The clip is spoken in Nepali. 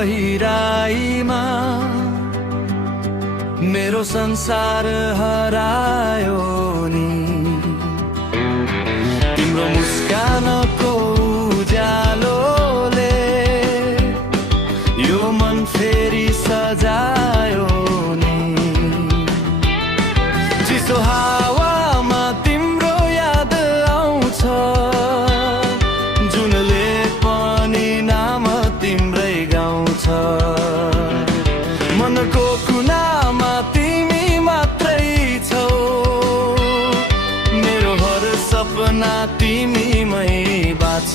गहिराईमा मेरो संसार हरायो नि। तिम्रो मुस्कानको उज्यालोले यो मन फेरि सजायो नि। चिसो हावामा तिम्रो याद आउँछ, जुनले पनि नाम तिम्रै गाउँछ। मनको कुनामा तिमी मात्रै छौ, मेरो हर सपना तिमीमै बाँच्छ।